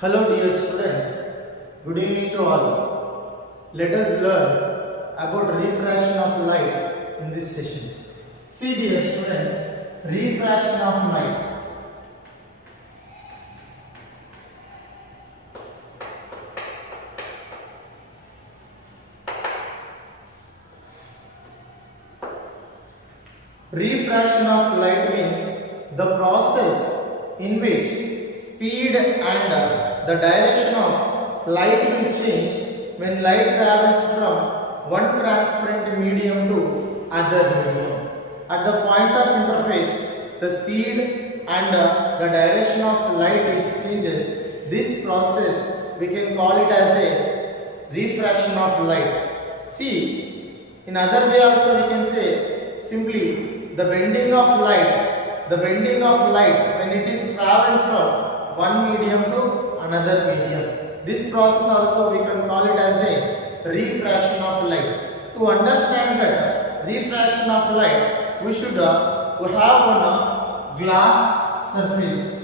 Hello dear students, good evening to all. Let us learn about refraction of light in this session. See dear students, refraction of light. Refraction of light means the process in which speed and the direction of light will change when light travels from one transparent medium to other medium. At the point of interface, the speed and the direction of light is changes. This process we can call it as a refraction of light. See, in other way also we can say simply the bending of light. The bending of light when it is traveled from one medium to another medium. This process also we can call it as a refraction of light. To understand that refraction of light, we should we have one glass surface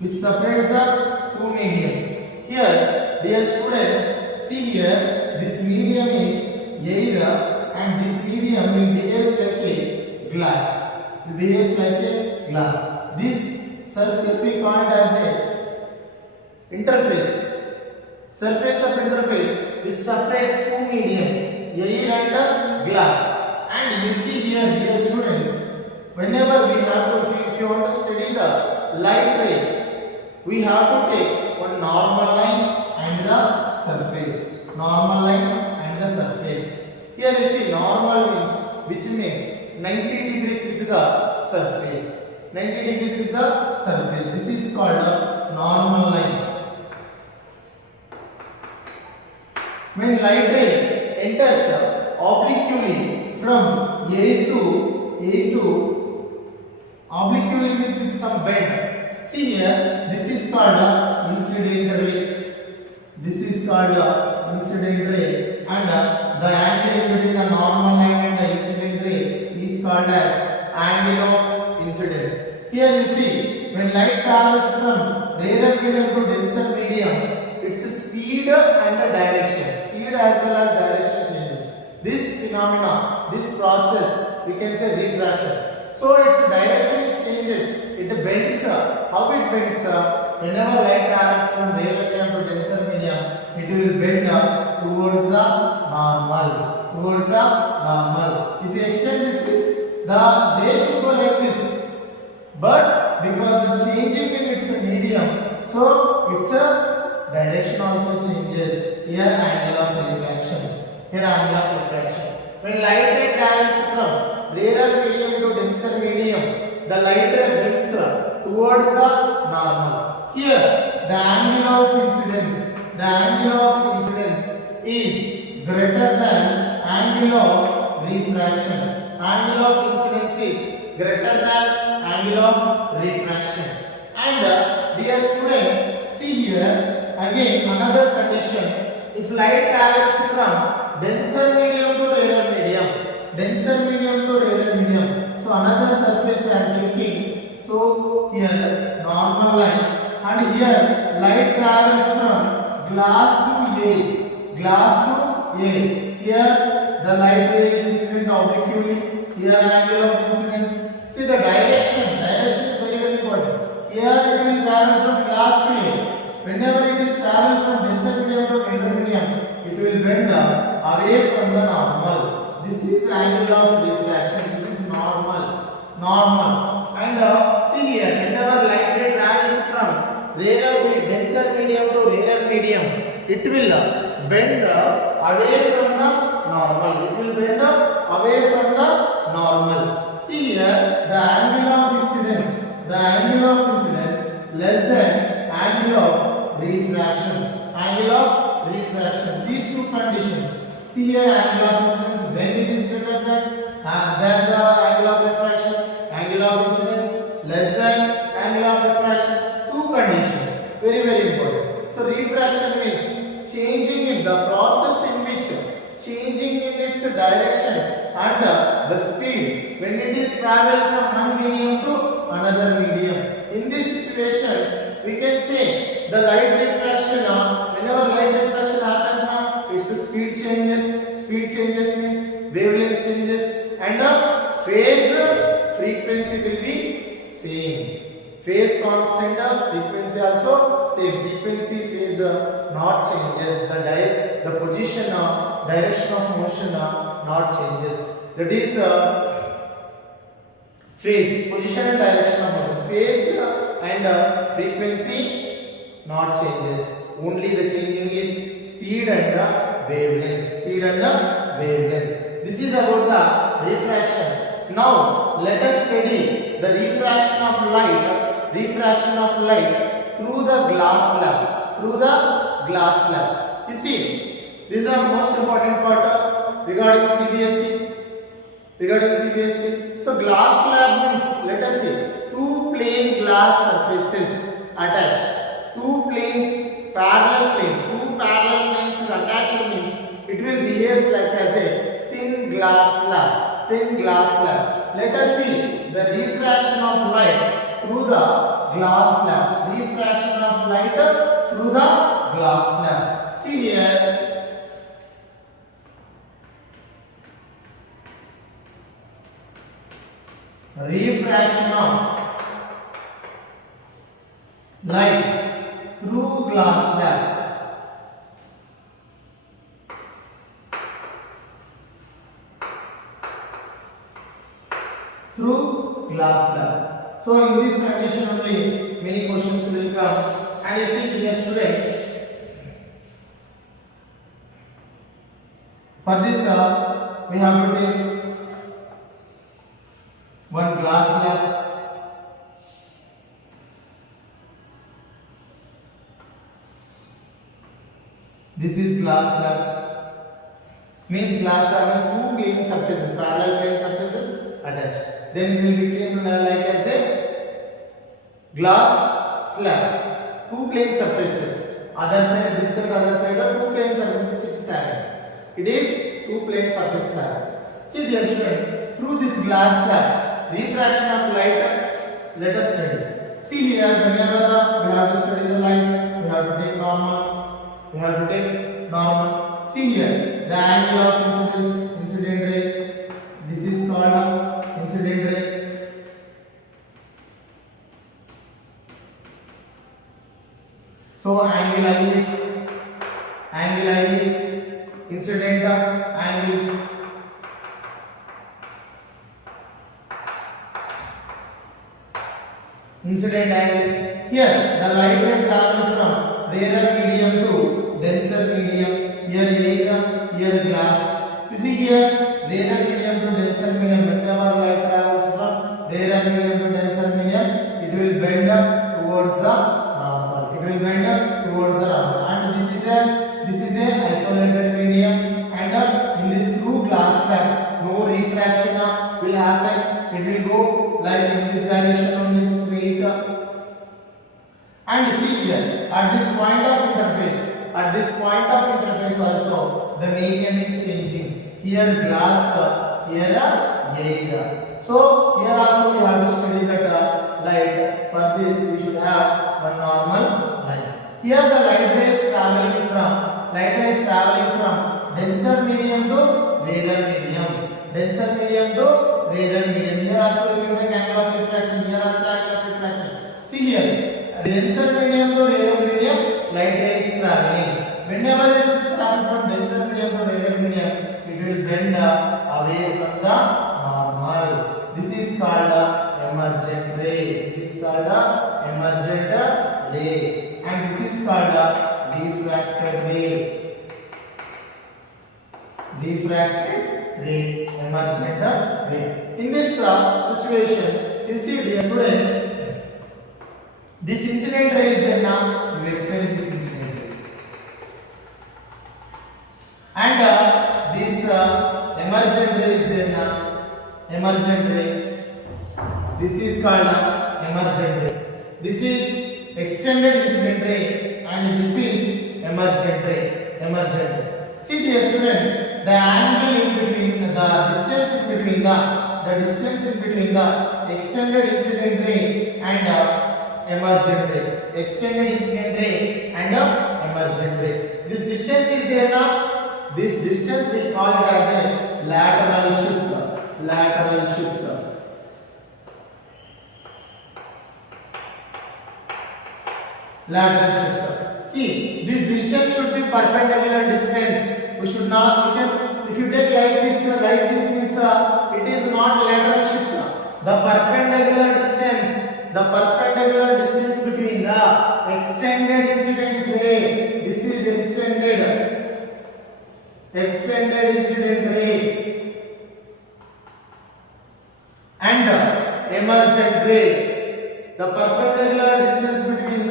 which separates the two mediums. Here, dear students, see here, this medium is air and this medium will behave like a glass. It behaves like a glass. This surface we call it as a interface. Surface of interface which separates two mediums, air and glass. And you see here, dear students, whenever we have to, if you want to study the light ray, we have to take one normal line and the surface. Normal line and the surface. Here you see normal means which means 90 degrees with the surface. 90 degrees with the surface. This is called a normal line. When light ray enters obliquely from A to obliquely with some bend. See here, this is called a incident ray. This is called a incident ray, and the angle between the normal line and the incident ray is called as angle of incidence. Here you see, when light travels from rarer medium to denser medium, its speed and the direction, speed as well as direction changes. This phenomena, this process, we can say refraction. So its direction changes. It bends. How it bends? Whenever light travels from rarer medium to denser medium, it will bend towards the normal. Towards the normal. If you extend this, the ray should go like this. But because of changing in its medium, so its direction also changes. Here angle of refraction. Here angle of refraction. When light ray travels from rarer medium to denser medium, the light ray bends towards the normal. Here the angle of incidence is greater than angle of refraction. Angle of incidence is greater than angle of refraction. And dear students, see here again another condition. If light travels from denser medium to rarer medium, so another surface I am taking. So here normal line, and here light travels from glass to A. Here the light ray is incident obliquely. Here angle of incidence. See the direction. Direction is very important. Here it will travel from glass to A. Whenever it is travel from denser medium to rarer medium, it will bend away from the normal. This is angle of refraction. This is normal. And see here, whenever light ray travels from denser medium to rarer medium, it will bend away from the normal. It will bend away from the normal. See here, the angle of incidence less than angle of refraction. Angle of refraction. These two conditions. See here, angle of incidence when it is greater than the angle of refraction. Angle of incidence less than angle of refraction. Two conditions. Very important. So refraction means changing in the process in which changing in its direction and the speed when it is travel from one medium to another medium. In these situations, we can say the light refraction, whenever light refraction happens, its speed changes. Speed changes means wavelength changes, and the phase frequency will be same. Phase constant, frequency also same. Frequency phase not changes. The position, direction of motion not changes. That is phase, position and direction of motion. Phase and frequency not changes. Only the changing is speed and the wavelength. Speed and the wavelength. This is about the refraction. Now let us study the refraction of light. Refraction of light through the glass slab. Through the glass slab. You see, this is the most important part regarding CBSE. Regarding CBSE. So glass slab means, let us say, two plain glass surfaces attached. Two planes, parallel planes. Two parallel planes is attached means it will behave like as a thin glass slab. Thin glass slab. Let us see the refraction of light through the glass slab. Refraction of light through the glass slab. See here. Refraction of light through glass slab. Through glass slab. So in this condition only many questions will come, and you see dear students, for this we have to take one glass slab. This is glass slab. Means glass slab two plane surfaces, parallel plane surfaces attached. Then it will become like as a glass slab. Two plane surfaces. Other side, this side, other side are two plane surfaces it is having. It is two plane surfaces having. See dear student, through this glass slab, refraction of light, let us study. See here, whenever we have to study the light, we have to take normal. We have to take normal. See here, the angle of incident ray. This is called incident ray. So angle I is incident angle. Incident angle. Here the light will travel from rarer medium to denser medium. Here air, here glass. You see here rarer medium to denser medium. Whenever light travels from rarer medium to denser medium, it will bend up towards the normal. It will bend up towards the normal. And this is a isolated medium. And in this through glass slab, no refraction will happen. It will go like in this direction only straight. And see here, at this point of interface also, the medium is changing. Here glass, here air. So here also we have to study that light. For this we should have one normal light. Here the light ray is traveling from denser medium to rarer medium. Denser medium to rarer medium. Here also we will take angle of refraction. Here also angle of refraction. See here, denser medium to rarer medium, light ray is traveling. Whenever it is traveling from denser medium to rarer medium, it will bend away from the normal. This is called emergent ray. This is called emergent ray, and this is called refracted ray. Refracted ray, emergent ray. In this situation, you see dear students, this incident ray is there now. You extend this incident ray, and this emergent ray is there now. Emergent ray. This is called emergent ray. This is extended incident ray, and this is emergent ray. Emergent ray. See dear students, the angle in between, the distance in between the extended incident ray and emergent ray. extended incident ray and emergent ray. This distance is there now. This distance we call it as a lateral shift. Lateral shift. Lateral shift. See, this distance should be perpendicular distance. We should not. If you take like this means it is not lateral shift. The perpendicular distance between the extended incident ray. This is extended incident ray and emergent ray. The perpendicular distance between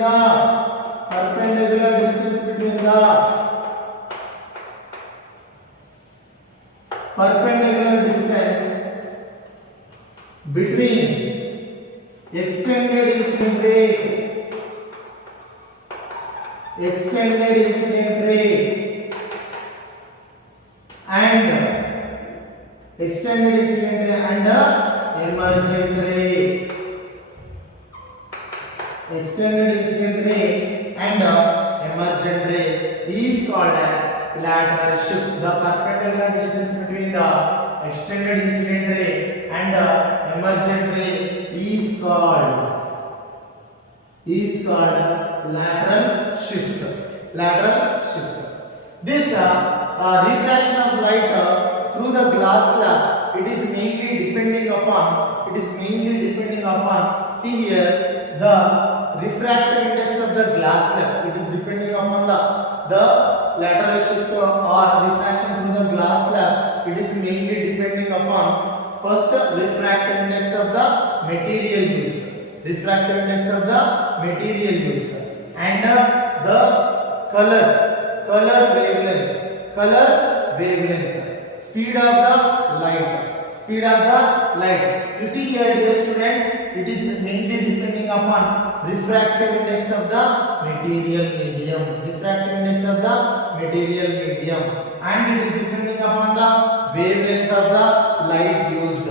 extended incident ray and emergent ray. Extended incident ray and emergent ray is called as lateral shift. The perpendicular distance between the extended incident ray and emergent ray is called lateral shift. This refraction of light through the glass slab, it is mainly depending upon, see here, the refractive index of the glass slab. It is depending upon the lateral shift or refraction through the glass slab. It is mainly depending upon first refractive index of the material used. And the color wavelength, speed of the light. You see here, dear students, it is mainly depending upon refractive index of the material medium, and it is depending upon the wavelength of the light used,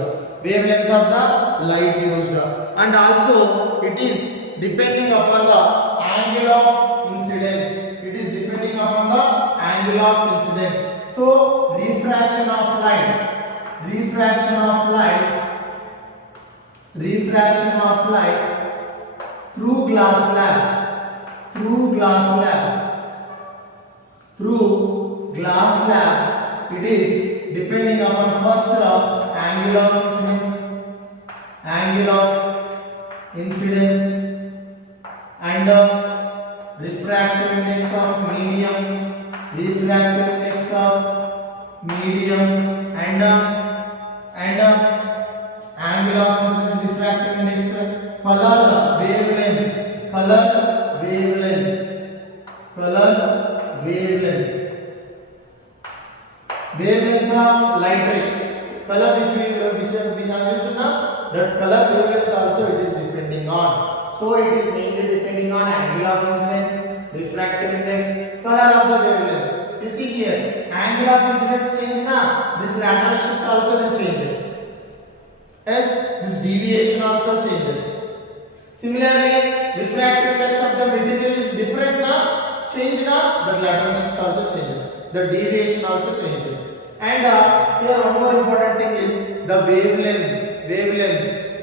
and also it is depending upon the angle of incidence. So refraction of light through glass slab, it is depending upon first angle of incidence and refractive index of medium and angle of incidence, refractive index, color wavelength of light ray. Color which we have used now, that color wavelength also it is depending on. So it is mainly depending on angle of incidence, refractive index, color of the wavelength. You see here, angle of incidence change na, this lateral shift also changes. As this deviation also changes. Similarly, refractive index of the material is different na, change na, the lateral shift also changes. The deviation also changes. And here one more important thing is the wavelength,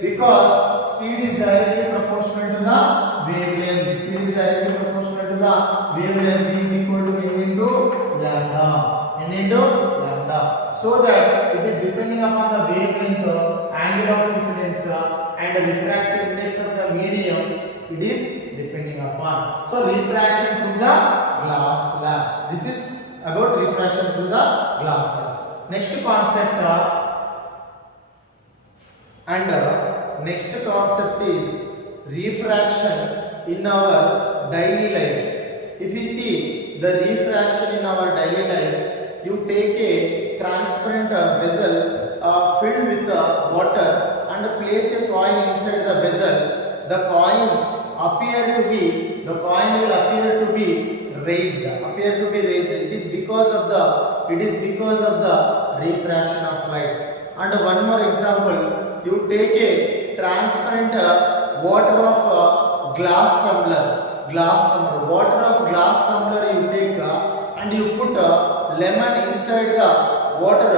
because speed is directly proportional to the wavelength. V is equal to n into lambda. So that it is depending upon the wavelength, angle of incidence, and the refractive index of the medium. It is depending upon. So refraction through the glass slab. This is about refraction through the glass slab. Next concept is refraction in our daily life. If we see the refraction in our daily life, you take a transparent vessel filled with water and place a coin inside the vessel. The coin will appear to be raised. It is because of the refraction of light. And one more example, you take a transparent water of glass tumbler. glass tumbler. Water of glass tumbler you take and you put lemon inside the water.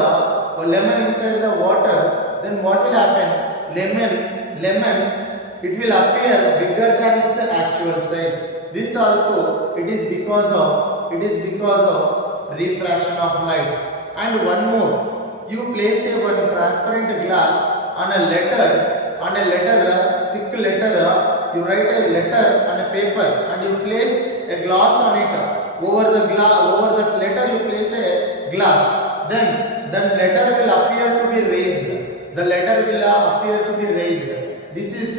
Lemon inside the water. Then what will happen? Lemon. It will appear bigger than its actual size. This also it is because of refraction of light. And one more, you place one transparent glass on a letter, thick letter. You write a letter on a paper and you place a glass on it. Over the letter you place a glass. Then letter will appear to be raised. The letter will appear to be raised. This is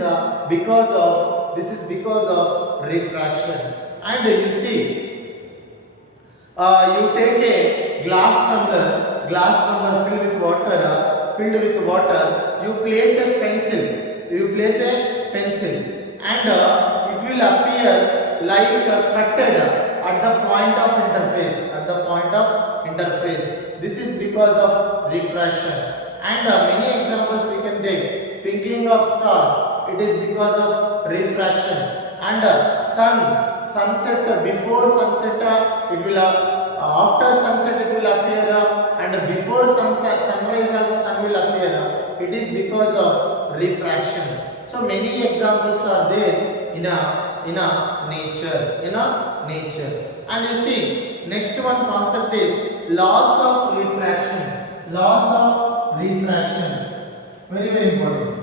because of refraction. And you see, you take a glass tumbler filled with water. You place a pencil, and it will appear like cutted at the point of interface. This is because of refraction. And many examples we can take. Twinkling of stars, it is because of refraction. And sunset, before sunset it will after sunset it will appear, and before sunrise also sun will appear. It is because of refraction. So many examples are there in a nature. And you see, next one concept is laws of refraction. Very important.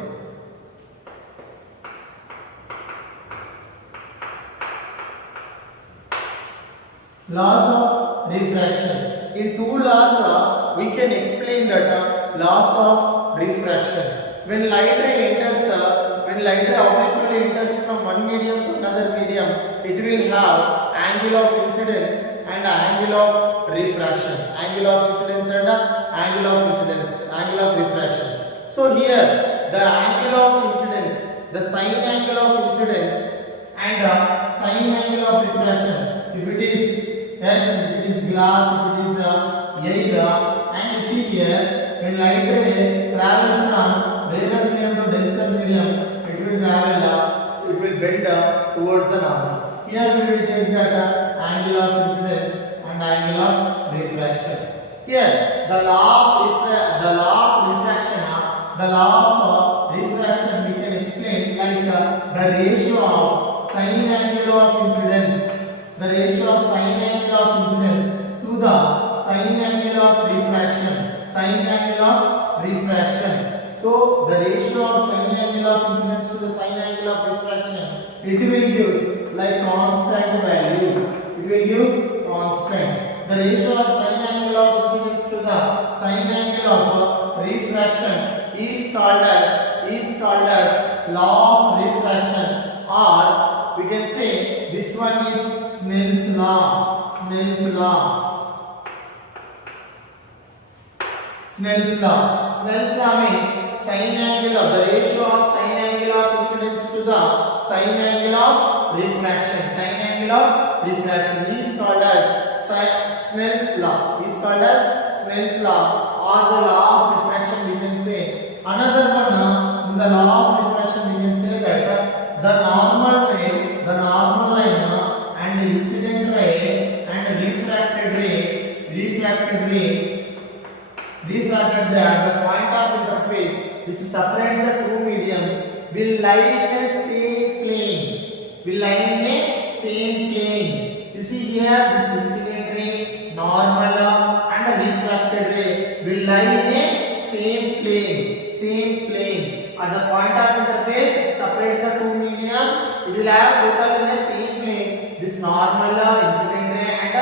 Laws of refraction. In two laws, we can explain that laws of refraction. When light ray obliquely enters from one medium to another medium, it will have angle of incidence and angle of refraction. Angle of incidence and angle of refraction. So here the angle of incidence, the sine angle of incidence and sine angle of refraction. If it is glass, if it is air, and you see here, when light ray travels from rarer medium to denser medium, it will bend towards the normal. Here we will take that angle of incidence and angle of refraction. Here the law of refraction we can explain like the ratio of sine angle of incidence. The ratio of sine angle of incidence to the sine angle of refraction. So the ratio of sine angle of incidence to the sine angle of refraction, it will give like constant value. It will give constant. The ratio of sine angle of incidence to the sine angle of refraction is called as law of refraction, or we can say this one is Snell's law. Snell's law means sine angle of the ratio of sine angle of incidence to the sine angle of refraction. Sine angle of refraction is called as Snell's law. Or the law of refraction we can say. Another one in the law of refraction we can say that the normal line and the incident ray and refracted ray at the point of interface which separates the two mediums will lie in a same plane. You see here, this incident ray, normal and refracted ray will lie in a same plane. At the point of interface it separates the two mediums. It will have total in the same plane. This normal incident ray and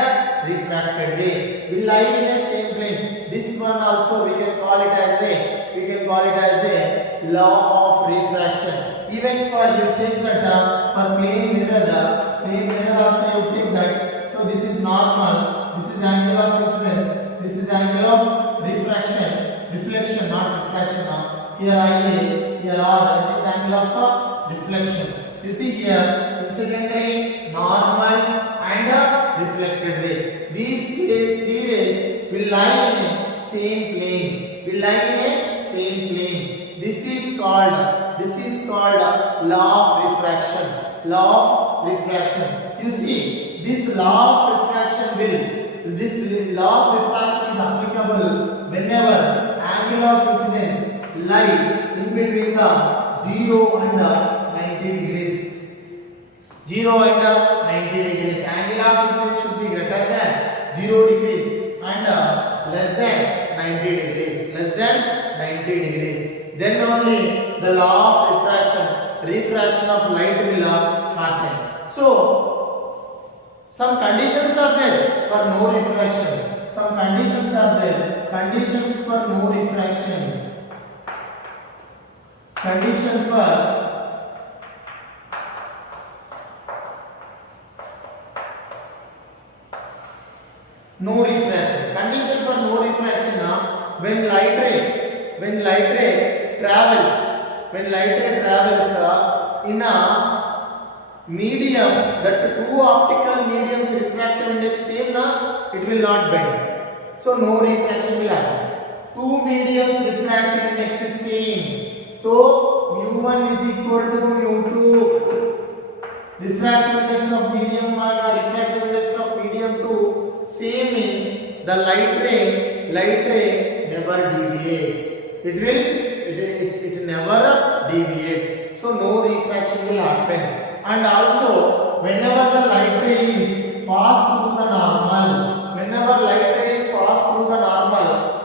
refracted ray will lie in the same plane. This one also we can call it as a law of refraction. Even for you take that for plane mirror also you take that. So this is normal. This is angle of incidence. This is angle of reflection, not refraction. Here IA, here R. This angle of reflection. You see here, incident ray, normal and reflected ray. These three rays will lie in a same plane. This is called law of refraction. Law refraction. You see, this law of refraction is applicable whenever angle of incidence lie in between the 0 and 90 degrees. 0 and 90 degrees. Angle of incidence should be greater than 0 degrees and less than 90 degrees. Less than 90 degrees. Then only the law of refraction of light will happen. So, some conditions are there for no refraction. Some conditions are there. Conditions for no refraction. Condition for no refraction. Condition for no refraction when light ray travels in a medium, that two optical mediums refractive index same it will not bend. So no refraction will happen. Two mediums refractive index is same. So mu1 is equal to mu2. Refractive index of medium 1 or refractive index of medium 2 same means the light ray never deviates. It never deviates. So no refraction will happen. And also whenever the light ray is passed through the normal,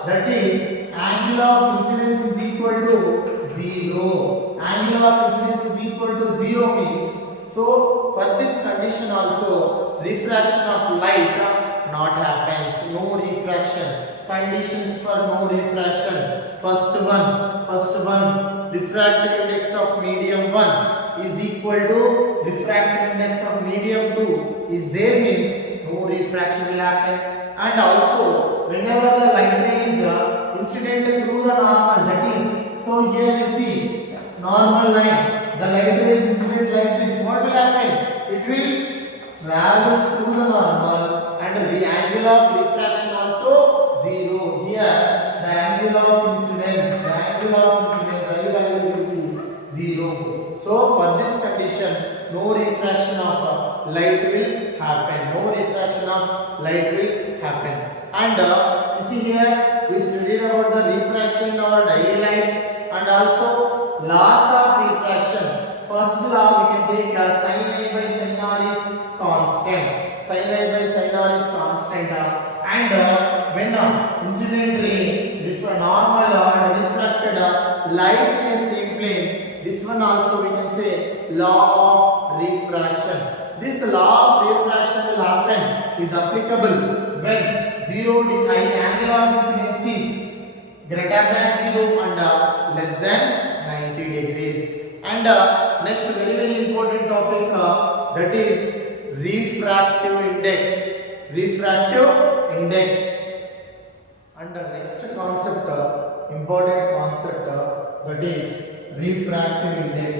that is angle of incidence is equal to 0. Angle of incidence is equal to 0 means, so for this condition also refraction of light not happens. No refraction. Conditions for no refraction. First one refractive index of medium 1 is equal to refractive index of medium 2 is there means no refraction will happen. And also whenever the light ray is incident through the normal, that is, so here you see normal line, the light ray is incident like this, what will happen? It will travel through the normal and the angle of refraction also 0. Here the angle of incidence I value will be 0. So for this condition no refraction of light will happen. And you see here we studied about the refraction in our daily life and also laws of refraction. First law we can take as sin I by sin r is constant. And when incident ray normal and refracted lies in a same plane, this one also we can say law of refraction. This law of refraction will happen is applicable when 0 angle of incidence is greater than 0 and less than 90 degrees. And next very important topic that is refractive index. And the next concept, important concept, that is refractive index.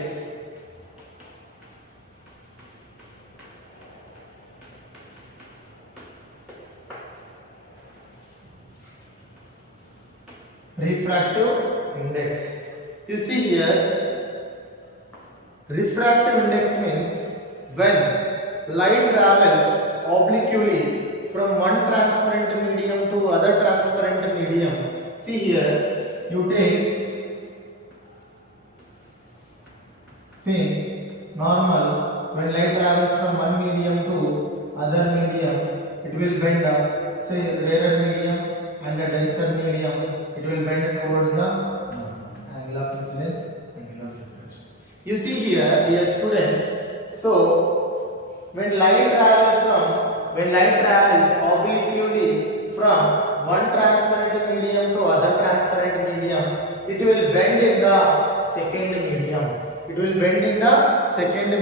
Refractive index. You see here, refractive index means when light travels obliquely from one transparent medium to other transparent medium. See here, you take normal, when light travels from one medium to other medium, it will bend say rarer medium and a denser medium, it will bend towards the angle of incidence, angle of refraction. You see here, dear students, so when light travels obliquely from one transparent medium to other transparent medium, it will bend in the second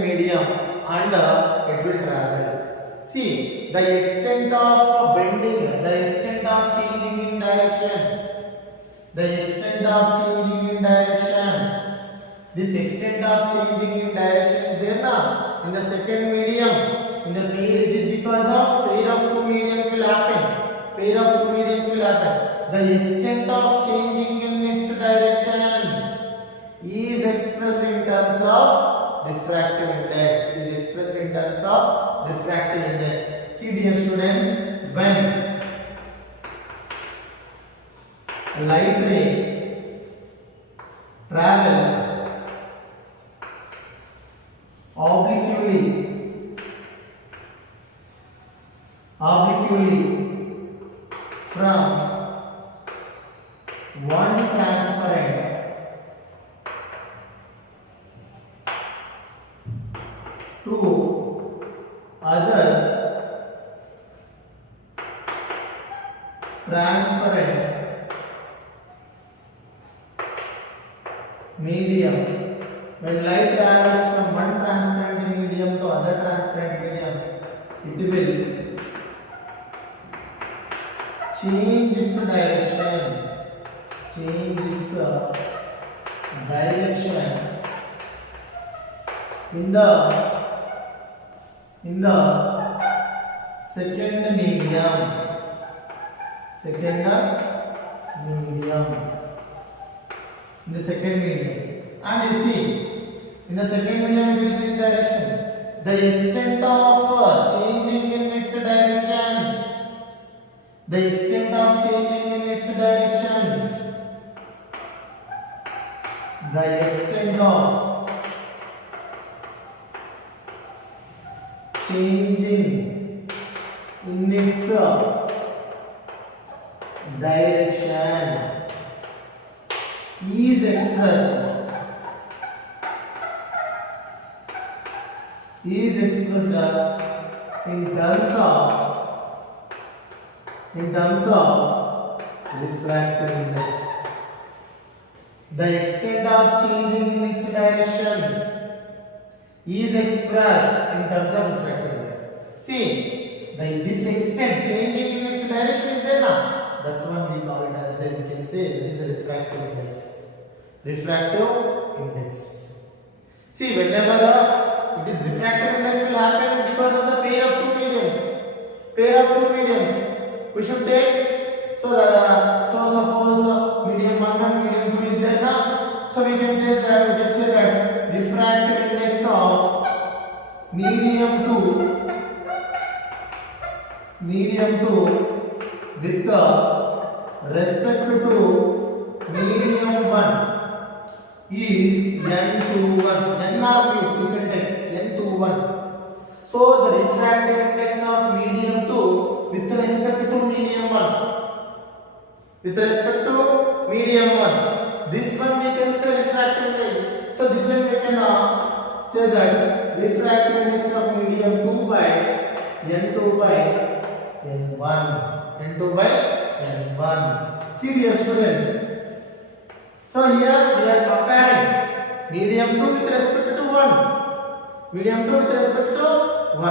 medium. And it will travel. See, the extent of bending, the extent of changing in direction. This extent of changing in direction is there now in the second medium. In the pair, it is because of pair of two mediums will happen. The extent of changing in its direction is expressed in terms of refractive index. It is expressed in terms of refractive index. See dear students, when light ray travels obliquely from one transparent to other transparent medium. When light travels from one transparent medium to other transparent medium, it will change its direction. In the second medium. In the second medium. And you see, in the second medium it will change direction. The extent of changing in its direction. The extent of changing in its direction. The extent of changing in its direction is expressed in terms of refractive index. The extent of changing in its direction is expressed in terms of refractive index. See, this extent changing in its direction is there now. That one we call it as we can say it is a refractive index. Refractive index. See, whenever it is refractive index will happen because of the pair of two mediums. We should take so suppose medium 1 and medium 2 is there now. So we can say that refractive index of medium 2 with respect to medium 1 is n21. N or you can take n21. So the refractive index of medium 2 with respect to medium 1. This one we can say refractive index. So this one we can say that refractive index of medium 2 by n2 by n1. See dear students. So here we are comparing medium 2 with respect to 1.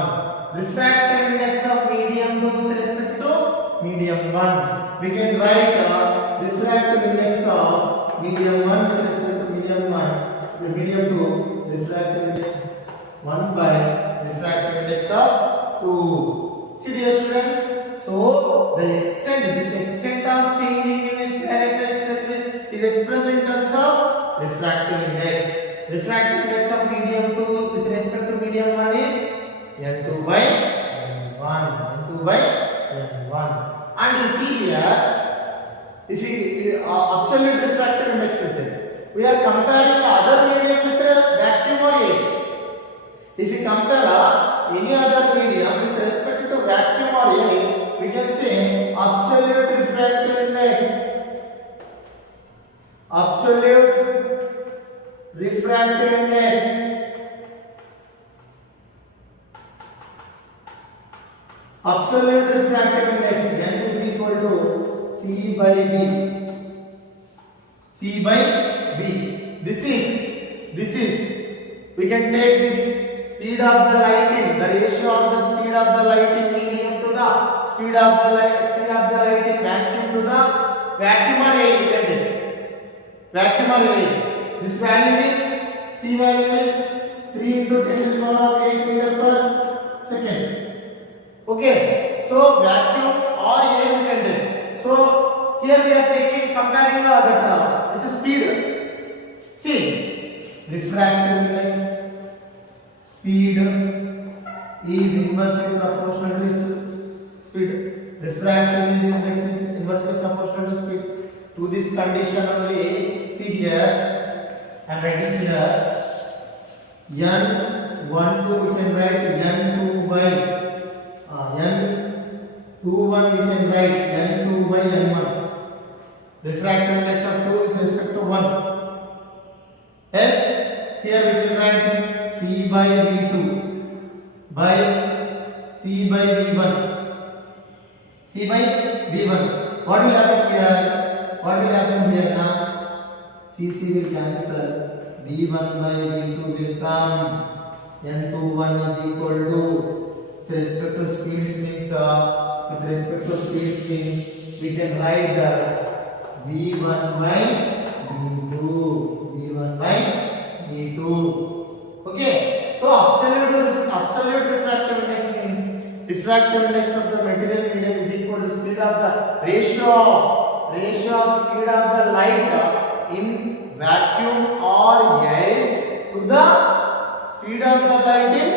Refractive index of medium 2 with respect to medium 1. We can write refractive index of medium 1 with respect to medium 1. Medium 2 refractive index 1 by refractive index of 2. See dear students. So this extent of changing in its direction is expressed in terms of refractive index. Refractive index of medium 2 with respect to medium 1 is n2 by n1. And you see here, if absolute refractive index is there, we are comparing the other medium with a vacuum or air. If you compare any other medium with respect to vacuum or air, we can say absolute refractive index. Absolute refractive index n is equal to C by V. This is we can take this speed of the light the ratio of the speed of the light in medium to the speed of the light in vacuum to the vacuum or air. We can take vacuum or air. This value is C value is 3 into 10 to the power of 8 meter per second. Okay, so vacuum or air we can take. So here we are comparing that with the speed. See, refractive index speed is inversely proportional to its speed. Refractive index is inversely proportional to speed. To this condition only, see here, I am writing here n12 we can write n2 by n21 we can write n2 by n1. Refractive index of 2 with respect to 1. Yes, here we can write C by V2 by C by V1. C by V1. What will happen here? What will happen here now? CC will cancel. V1 by V2 will come. N21 is equal to, with respect to speeds means, we can write that V1 by V2 by V2. Okay, so absolute refractive index means refractive index of the material medium is equal to speed of the ratio of speed of the light in vacuum or air to the speed of the light in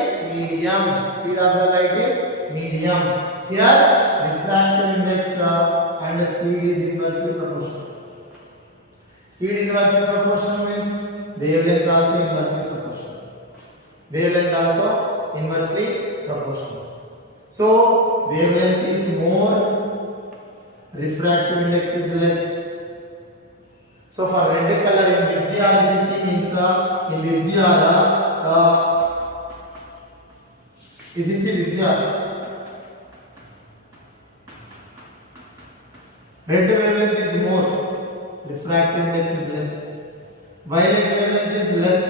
medium. Here refractive index and speed is inversely proportional. Speed inversely proportional means wavelength also inversely proportional. So wavelength is more, refractive index is less. So for red color in VGR, if you see VGR, red wavelength is more, refractive index is less. Violet wavelength is less,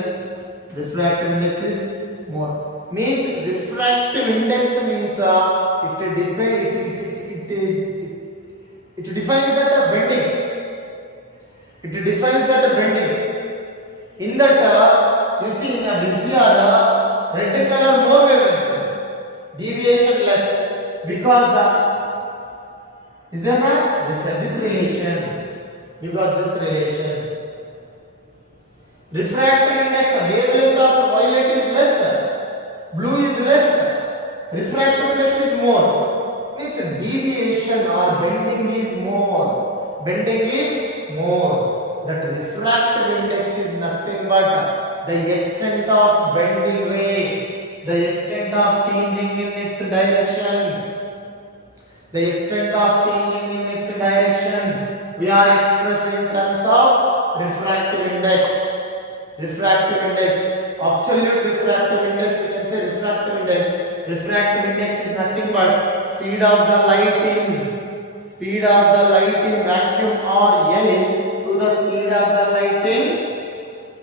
refractive index is more. Means refractive index means it defines that bending. It defines that bending. In that, you see in a VGR, red color more wavelength, deviation less, because is there not this relation? Because this relation. Refractive index, wavelength of violet is less, blue is less, refractive index is more. Means deviation or bending is more. That refractive index is nothing but the extent of bending rate, the extent of changing in its direction. We are expressed in terms of refractive index. Absolute refractive index, we can say refractive index. Refractive index is nothing but speed of the light in vacuum or air to the speed of the light in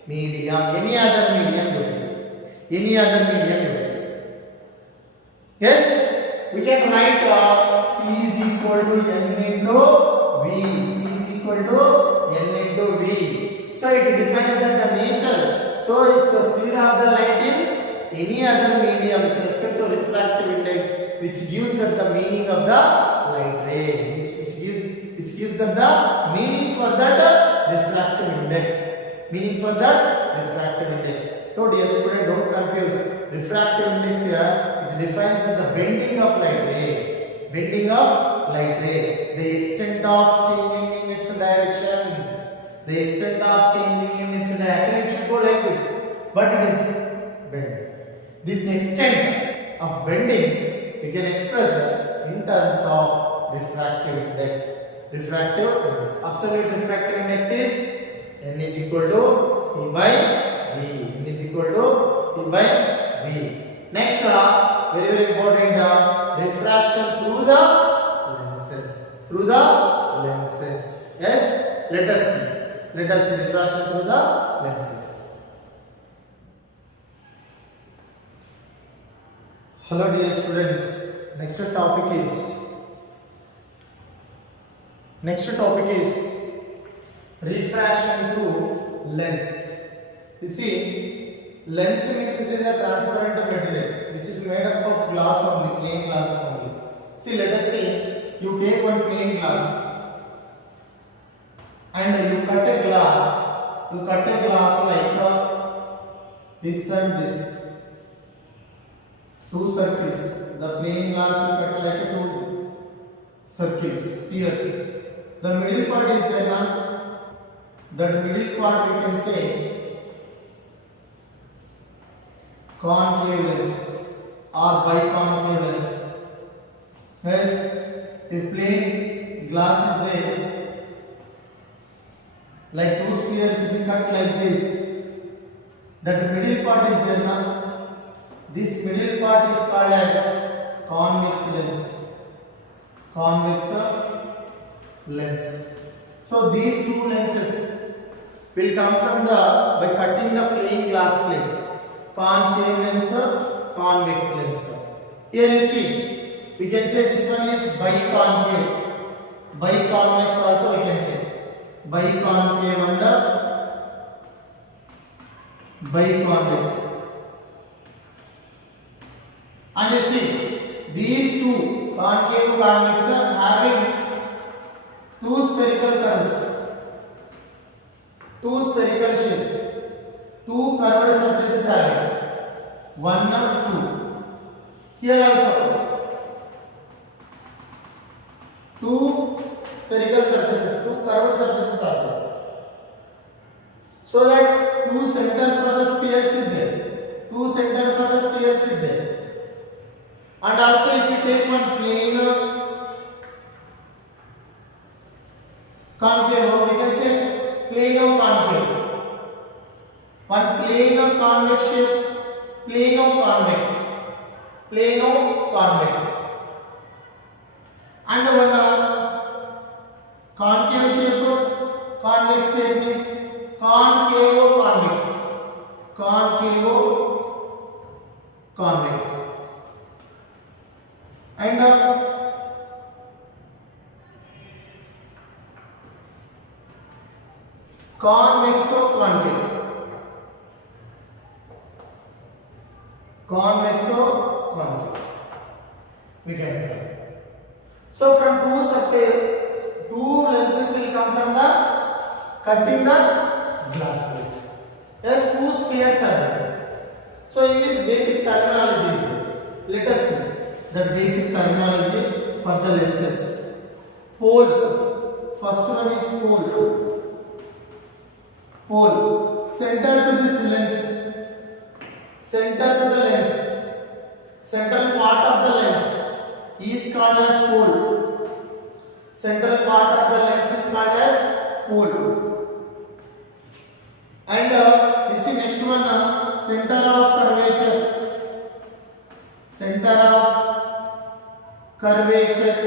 medium. Any other medium you take. Yes, we can write C is equal to N into V. So it defines that the nature. So if the speed of the light in any other medium with respect to refractive index, which gives that the meaning of the light ray, which gives that the meaning for that refractive index. So dear student, don't confuse. Refractive index here, it defines that the bending of light ray, the extent of changing in its direction. It should go like this, but it is bent. This extent of bending we can express in terms of refractive index. Absolute refractive index is N is equal to C by V. Next, very important, refraction through the lenses. Yes, let us see refraction through the lenses. Hello dear students, next topic is refraction through lens. You see, lens means it is a transparent material which is made up of glass only, plain glasses only. See, let us say you take one plain glass and you cut a glass like this and this. two circles. The plain glass will cut like a two circles, spheres. The middle part is there now. That middle part we can say concave lens or biconcave lens. Yes, if plain glass is there, like two spheres, if you cut like this, that middle part is there now. This middle part is called as convex lens. Convex lens. So these two lenses will come from by cutting the plain glass plate. Concave lens, convex lens. Here you see, we can say this one is biconcave. Biconvex also we can say. Biconcave and the biconvex. And you see, these two concave convex are having two spherical curves, two spherical shapes, two curved surfaces having 1 and 2. Here also, two spherical surfaces, two curved surfaces are there. So that two centers for the spheres is there, two centers for the spheres is there. And also if you take one plane concave, we can say plano concave. One plano convex shape, plano convex, plano convex. And one concave shape, convex shape means concavo convex, concavo convex. And convexo concave, convexo concave we can tell. So from two surfaces, two lenses will come from the cutting the glass plate. Yes, two spheres are there. So in this basic terminology, let us see the basic terminology for the lenses. Pole, first one is pole. Pole, center to this lens, center to the lens, central part of the lens is called as pole. Central part of the lens is called as pole. And you see next one, center of curvature. Center of curvature.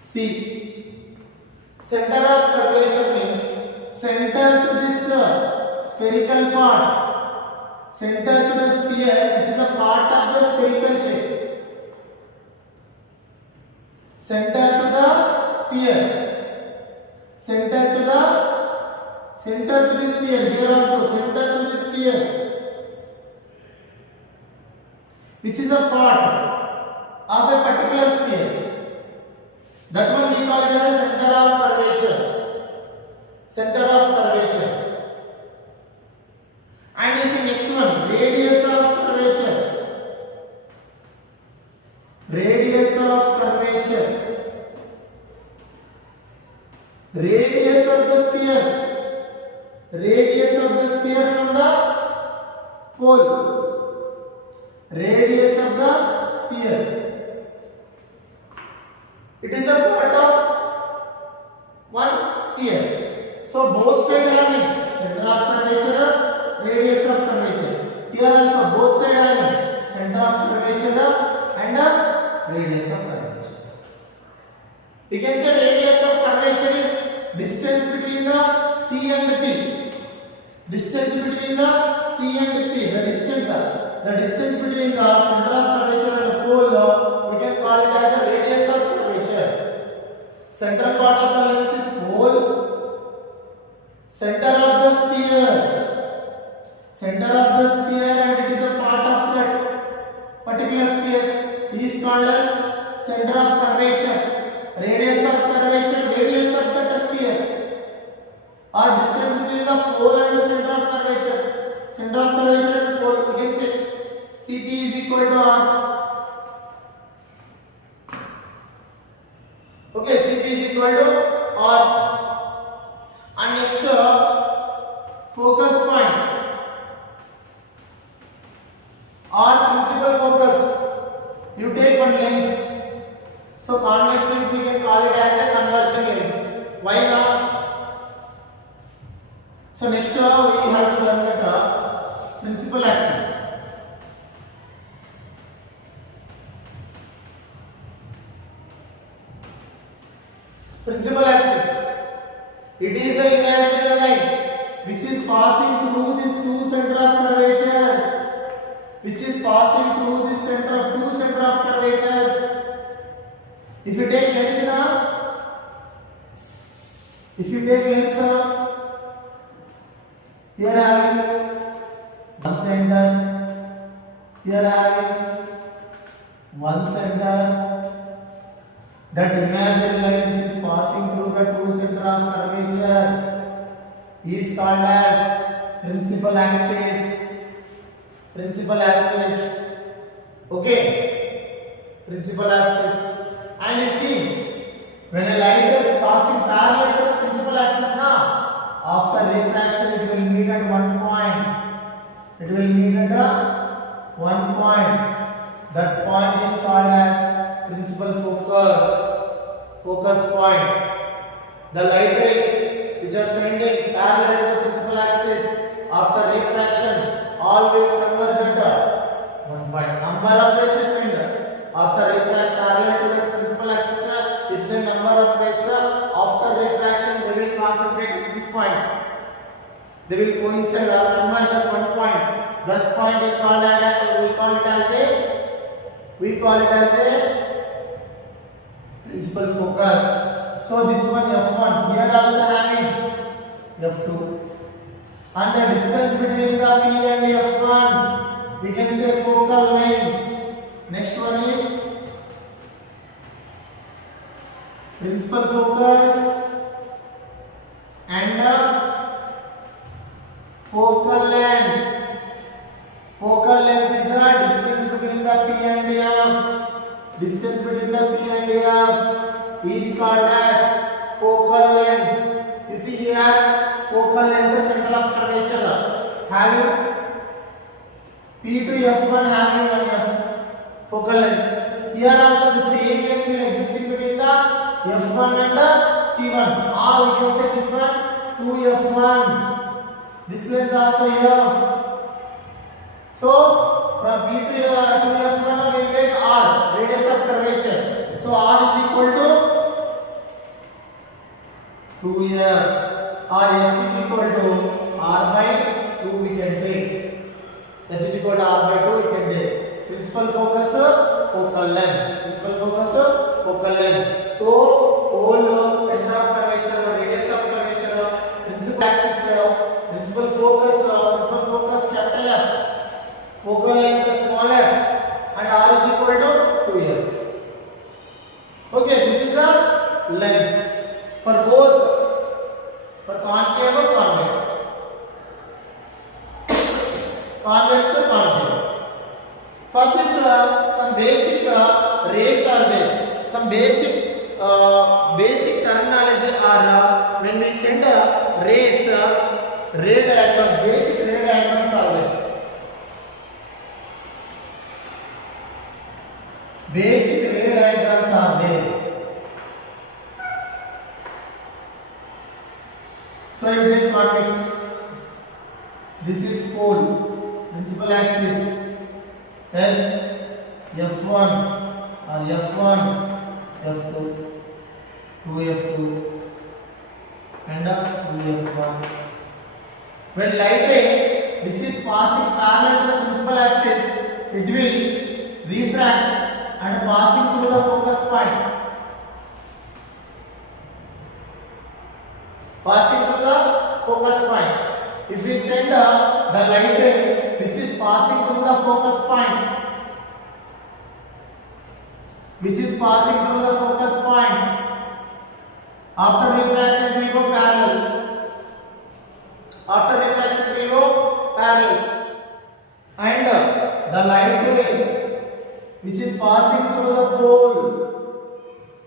C. Center of curvature means center to this spherical part. Center to the sphere, which is a part of the spherical shape. Center to the sphere. Center to the sphere. Here also center to the sphere, which is a part of a particular sphere. That one we call it as center of curvature. Center of curvature. And you see next one, radius of curvature. Radius of curvature. Radius of the sphere. Radius of the sphere from the pole. Radius of the sphere. It is a part of one sphere. So both sides having center of curvature, radius of curvature. Here also both sides having center of curvature and radius of curvature. We can say radius of curvature is distance between the C and P. Distance between the C and P. The distance between the center of curvature and the pole, we can call it as a radius of curvature. Central part of the lens is pole. Center of the sphere. Center of the sphere, and it is a part of that particular sphere, is called as center of curvature. Radius of curvature, radius of that sphere, or distance between the pole and the center of curvature. Center of curvature and pole, we can say Cp is equal to R. Okay, Cp is equal to R. And next focus point or principal focus. You take one lens. So convex lens we can call it as a converging lens. Why not? So next we have to learn the principal axis. Principal axis. It is the imaginary line which is passing through these two center of curvatures. Which is passing through this center of two center of curvatures. If you take lens now, here having one center, here having one center. That imaginary line which is passing through the two center of curvature is called as principal axis. Principal axis. Okay. Principal axis. And you see, when a light is passing parallel to the principal axis now, after refraction it will meet at one point. It will meet at one point. That point is called as principal focus. Focus point. The light rays which are sending parallel to the principal axis after refraction all will converge at one point. Number of rays is sent after refraction parallel to the principal axis. If the number of rays after refraction they will concentrate at this point. They will coincide or converge at one point. This point is called as we call it as a principal focus. So this one F1, here also having F2. And the distance between the P and F1, we can say focal length. Next one is principal focus and focal length. Focal length is the distance between the P and F. Distance between the P and F is called as focal length. You see here, focal length is center of curvature. Having P to F1 having one F focal length. Here also the same length will exist between the F1 and the C1. Or we can say this one 2F1. This length also F. So from P to F1 we will take R, radius of curvature. So R is equal to 2F, or F is equal to R by 2 we can take. F is equal to R by 2 we can take. Principal focus, focal length. Principal focus, focal length. So whole center of curvature, radius of curvature, principal axis, principal focus capital F. Focal length is small f and R is equal to 2f. Okay, this is the lens for both, for concave or convex. Convex or concave. For this, some basic rays are there. Some basic terminology are when we send rays, ray diagram, basic ray diagrams are there. Basic ray diagrams are there. So you take convex. This is pole, principal axis S F1 or F1, F2, 2F2 and 2F1. When light ray which is passing parallel to the principal axis, it will refract and passing through the focus point. Passing through the focus point. If we send the light ray which is passing through the focus point, after refraction it will go parallel. And the light which is passing through the pole,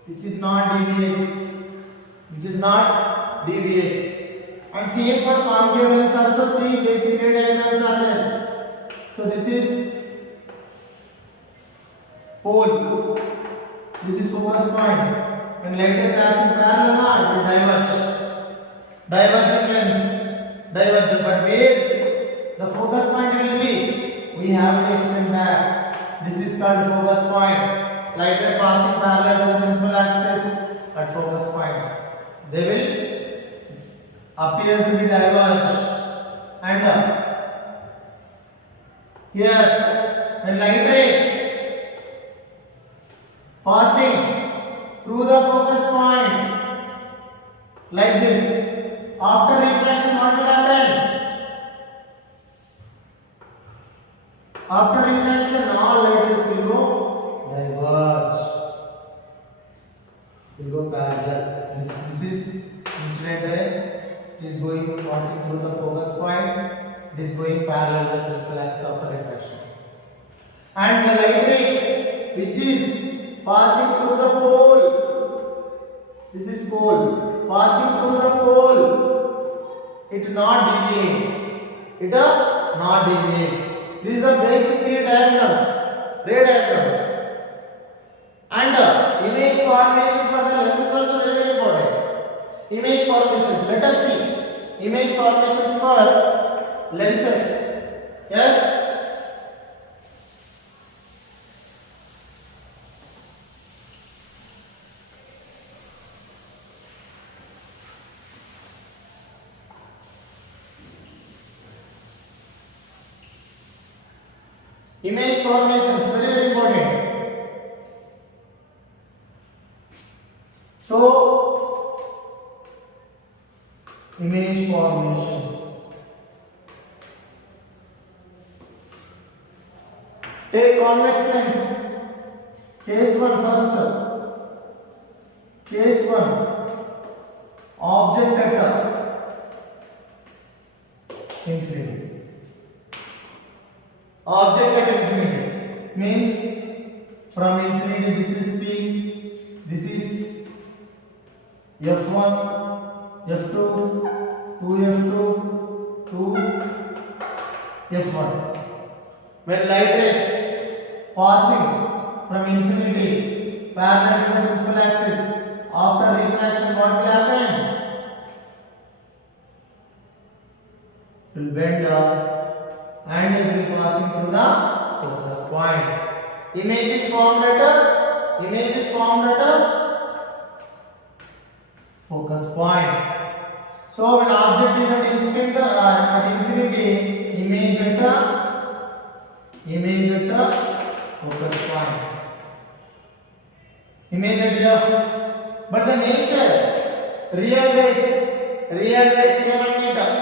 which is not deviates, and same for concave lens also, three basic ray diagrams are there. So this is pole, this is focus point. When light ray passing parallel, it will diverging lens, but where the focus point will be, we have to explain that. This is called focus point. Light ray passing parallel to the principal axis at focus point, they will appear to be diverged. And here, when light ray passing through the focus point like this, after reflection what will happen? After reflection all light rays will go diverge, will go parallel. This is incident ray, it is going passing through the focus point, it is going parallel to the principal axis after reflection. And the light ray which is passing through the pole, this is pole, passing through the pole, it not deviates. These are basic ray diagrams. And image formation for the lens is also very important. Image formations, let us see image formations for lenses. Yes, image formations very important. So image formations, take convex lens, case 1 first. Case 1, object at infinity. Object at infinity means from infinity, this is P, this is F1, F2, 2F2, 2F1. When light rays passing from infinity parallel to the principal axis, after refraction what will happen? It will bend and it will passing through the focus point. Image is formed at focus point. So when object is at instant at infinity, image at focus point. Image at F. But the nature, real rays cannot meet up.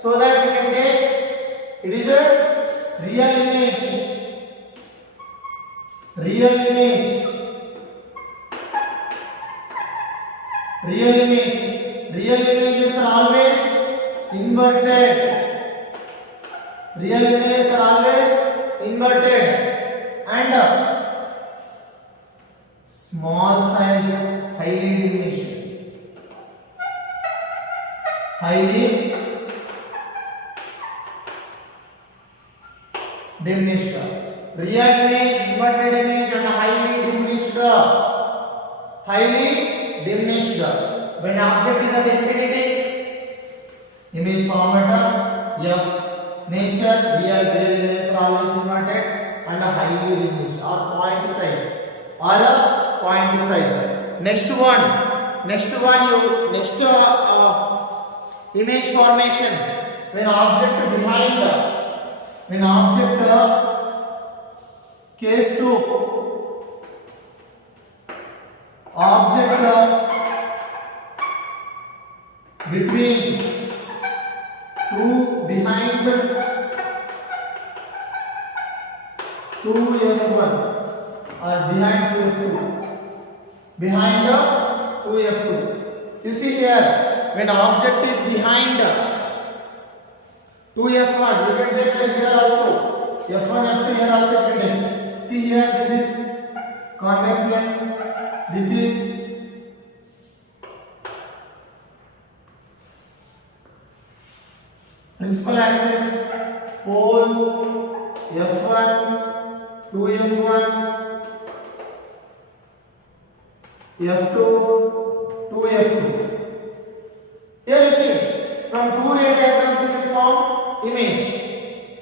So that we can take, it is a real image. Real images are always inverted. And small size, highly diminished. Real image, inverted image, and highly diminished. When object is at infinity, image format F. Nature, real images are always inverted and highly diminished or point size. Next image formation, when object case 2, object between 2 behind 2F1 or behind 2F2. You see here, when object is behind 2F1, you can take here also F1, F2 here also you can take. See here, this is convex lens. This is principal axis, pole F1, 2F1, F2, 2F2. Here you see, from two ray diagrams we can form image.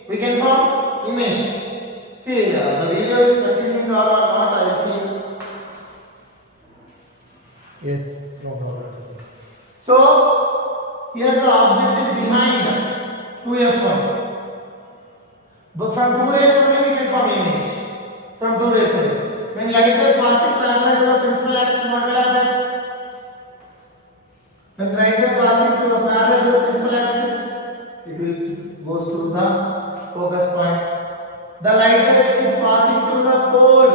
We can form image. See, the video is continuing or not, I will see. Yes, no problem. So, here the object is behind 2F1. But from two rays only we can form image. From two rays only. When light ray passing parallel to the principal axis, what will happen? When light ray passing to the parallel to the principal axis, it will goes to the focus point. The light ray which is passing through the pole,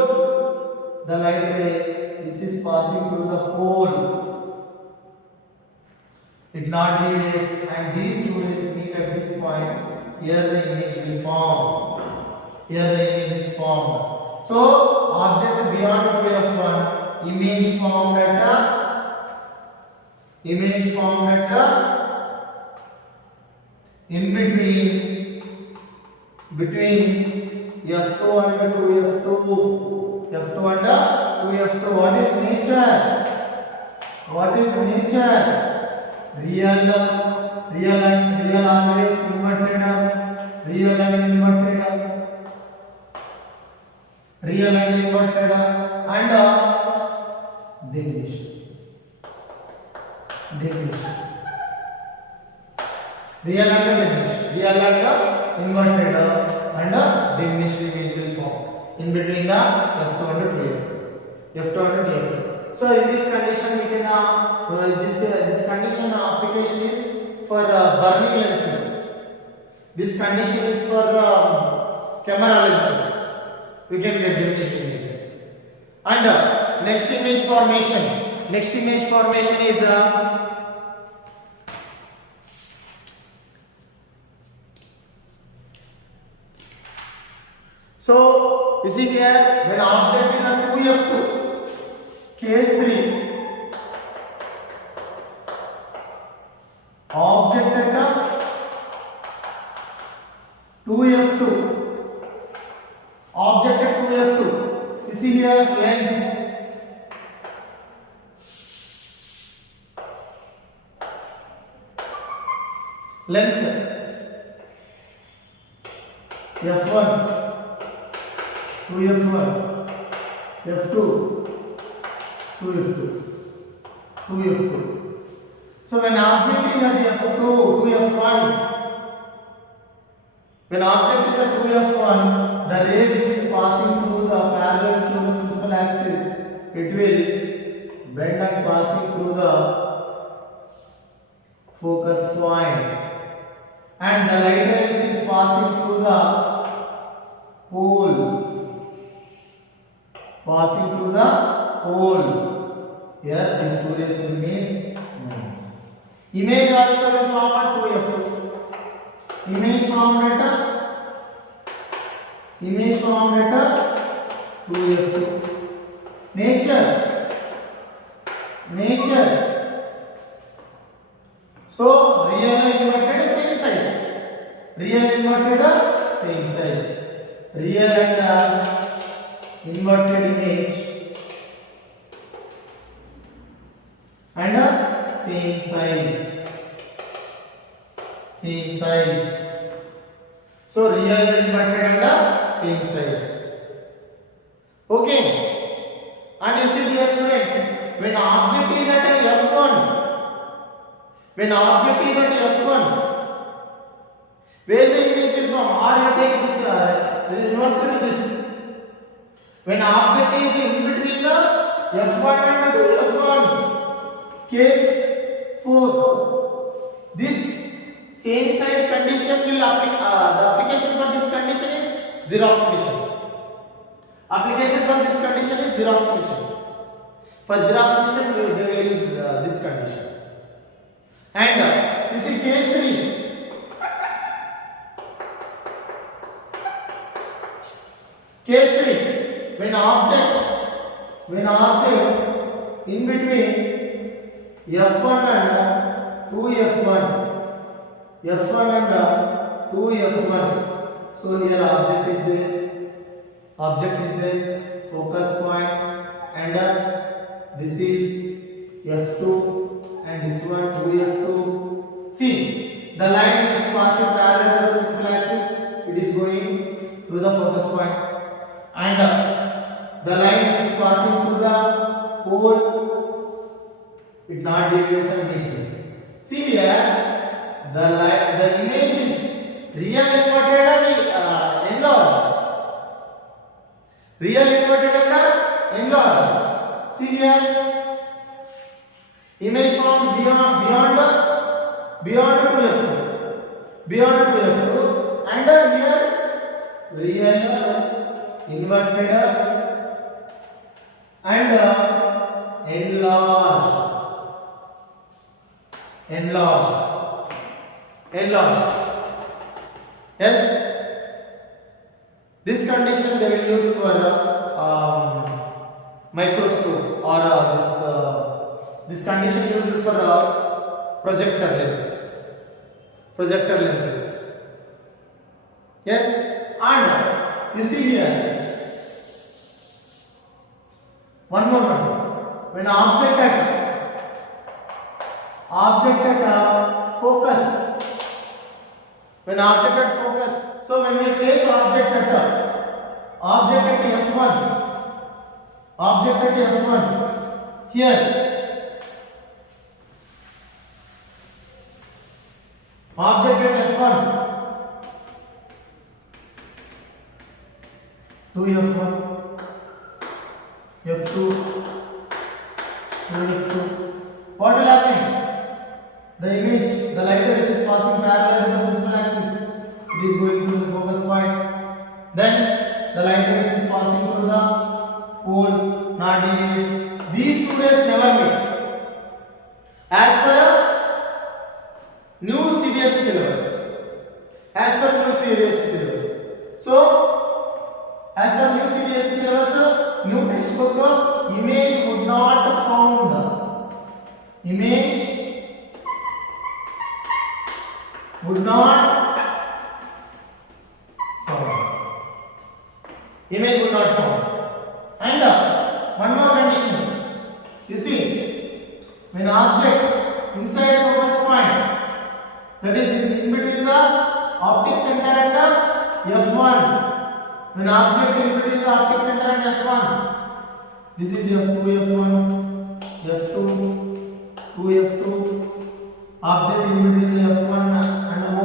the light ray which is passing through the pole, it not deviates, and these two rays meet at this point. Here the image will form. Here the image is formed. So, object beyond 2F1, image formed in between F2 and 2F2. F2 and 2F2. What is nature? What is nature? Real always inverted. Real and inverted. And diminished. Real and diminished. Real and inverted and diminished image will form in between the F2 and 2F2. So in this condition we can this condition application is for burning lenses. This condition is for camera lenses. We can get diminished images. And next image formation. Next image formation is so you see here, when object is at 2F2, case 3, object at 2F2, object at 2F2, you see here lens, F1, 2F1, F2, 2F2. So when object is at F2, 2F1, when object is at 2F1, the ray which is passing through the parallel to the principal axis, it will bend and passing through the focus point. And the light ray which is passing through the pole, here these two rays will meet. Image also will form at 2F2. Image formed at 2F2. Nature. So real and inverted same size. Real and inverted image and same size. So real and inverted and same size. Okay. And you see, dear students, when object is at F1, where the image will form, or you take this reverse to this. When object is in between the F1 and F1, case 4, this same size condition will apply. The application for this condition is Xerox machine. For Xerox machine, they will use this condition. And you see case 3. Case 3. when object in between f1 and 2f1, f1 and 2f1. So here object is there, focus point, and this is f2 and this one 2f2. See, the line which is passing parallel to the principal axis, it is going through the focus point, and the line which is passing through the pole, it not deviates and meet here. See here, the image is real inverted and enlarged. Real inverted and enlarged. See here, image found beyond 2f2, and here real inverted and enlarged. Yes, this condition they will use for microscope, or this condition used for projector lenses. Yes, and you see here one more one. When object at focus, so when we place object at f1, here, object at f1, 2f1, f2, 2f2. What will happen? The image, the light which is passing parallel to the principal axis, it is going through the focus point. Then the light which is passing through the pole not deviates. These two rays never meet. As per new CBSE syllabus. So, as per new CBSE syllabus, new textbook, image would not found. Image would not found. And one more condition. You see, when object inside focus point, that is in between the optic center and f1. When object in between the optic center and f1, this is f2, f2. Object in between the f1 and O.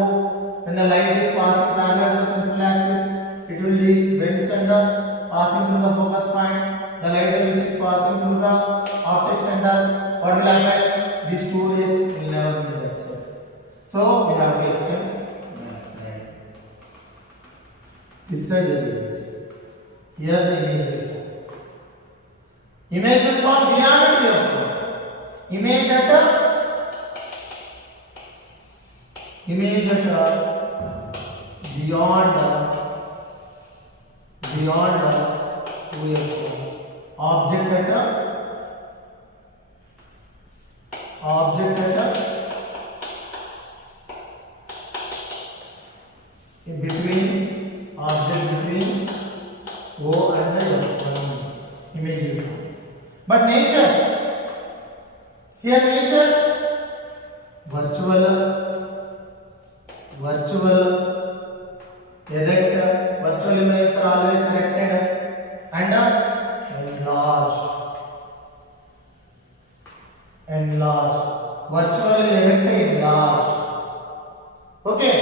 When the light is passing parallel to the principal axis, it will be bends and passing through the focus point. The light which is passing through the optic center, what will happen? These two rays will never meet that side. So we have to extend that side. This side will be here. The image will form beyond f1. Image at beyond 2f4. Object at in between O and f1. Image will form. But nature, virtual, erect, virtual images are always erected and enlarged, virtually erected, enlarged. Okay,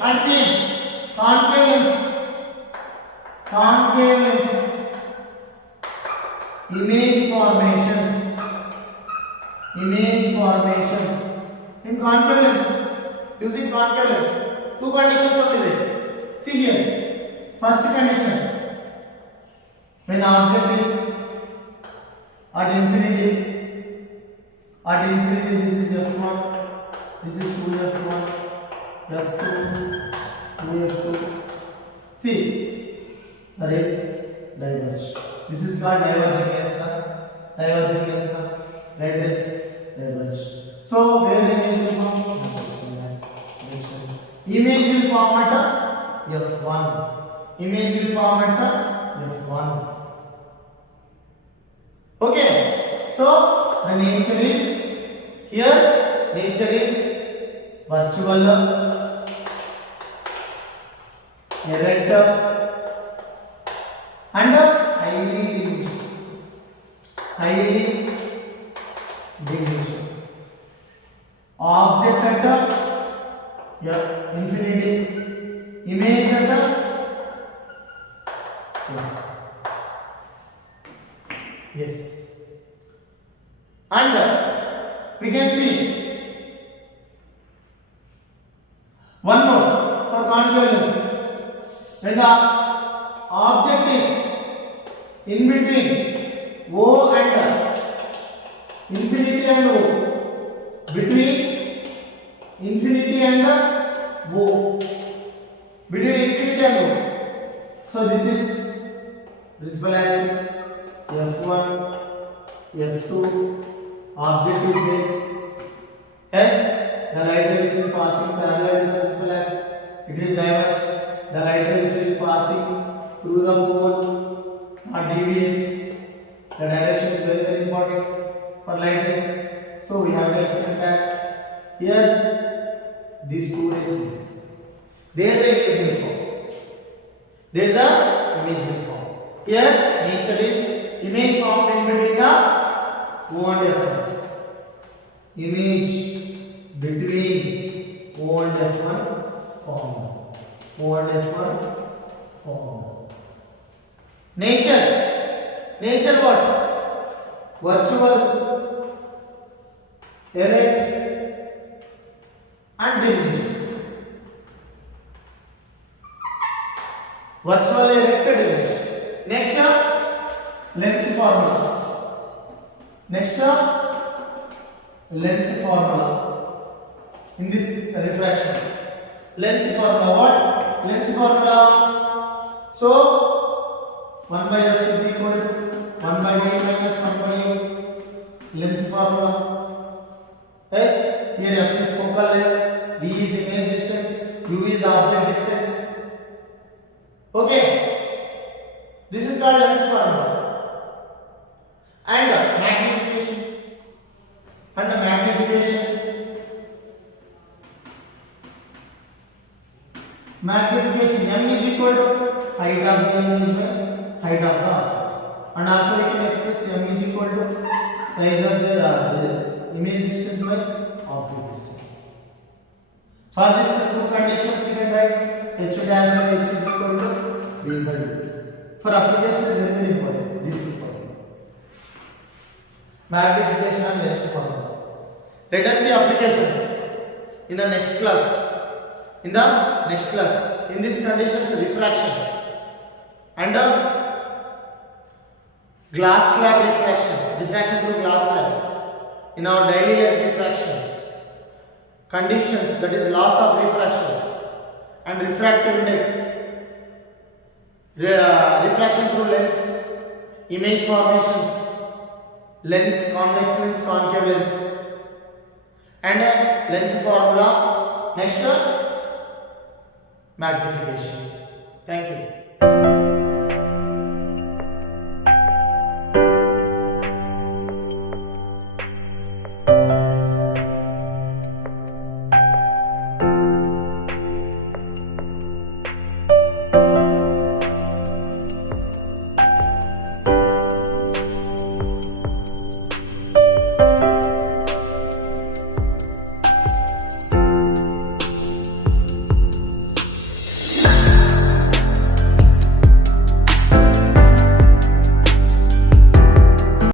and same concave lens, image formations in concave lens. Using concave lens, two conditions are there. See here, first condition, when object is at infinity, this is f1, this is 2f1, f2, 2f2. See, the rays diverge. This is called diverging lens. Diverging lens. Light rays diverge. So where the image will form? Image will form at f1. Image will form at f1. Okay. So the nature is here. Nature is virtual, erect, and highly diminished. Highly diminished. Object at infinity. Image at yes. And we can see one more for concave lens. When the object is in between O and infinity and O, between infinity and O, between infinity and O. So this is principal axis f1, f2. Object is there. Yes, the light ray which is passing parallel to the principal axis, it will diverge. The light ray which will passing through the pole or deviates. The direction is very, very important for light rays. So we have to extend that. Here, these two rays. There the image will form. There the image will form. Here, nature is image formed in between the O and F1. Image between O and F1 formed. O and F1 formed. Nature. Nature what? Virtual, erect, and diminished. Virtual, erect, and diminished. Next, lens formula. Next, lens formula in this refraction. Lens formula what? Lens formula. So 1 by f is equal to 1 by v minus 1 by u. Lens formula. Yes, here f is focal length, v is image distance, u is object distance. Okay, this is called lens formula. And magnification. And magnification. Magnification m is equal to height of the image by height of the object. And also we can express m is equal to size of the image distance by object distance. For these two conditions we can write h dash by h is equal to v by u. For applications very, very important. These two points. Magnification and lens formula. Let us see applications in the next class. In the next class, in these conditions, refraction and glass slab refraction, refraction through glass slab. In our daily life refraction, conditions, that is loss of refraction and refractive index, refraction through lens, image formations, lens, convex lens, concave lens, and lens formula. Next, magnification. Thank you.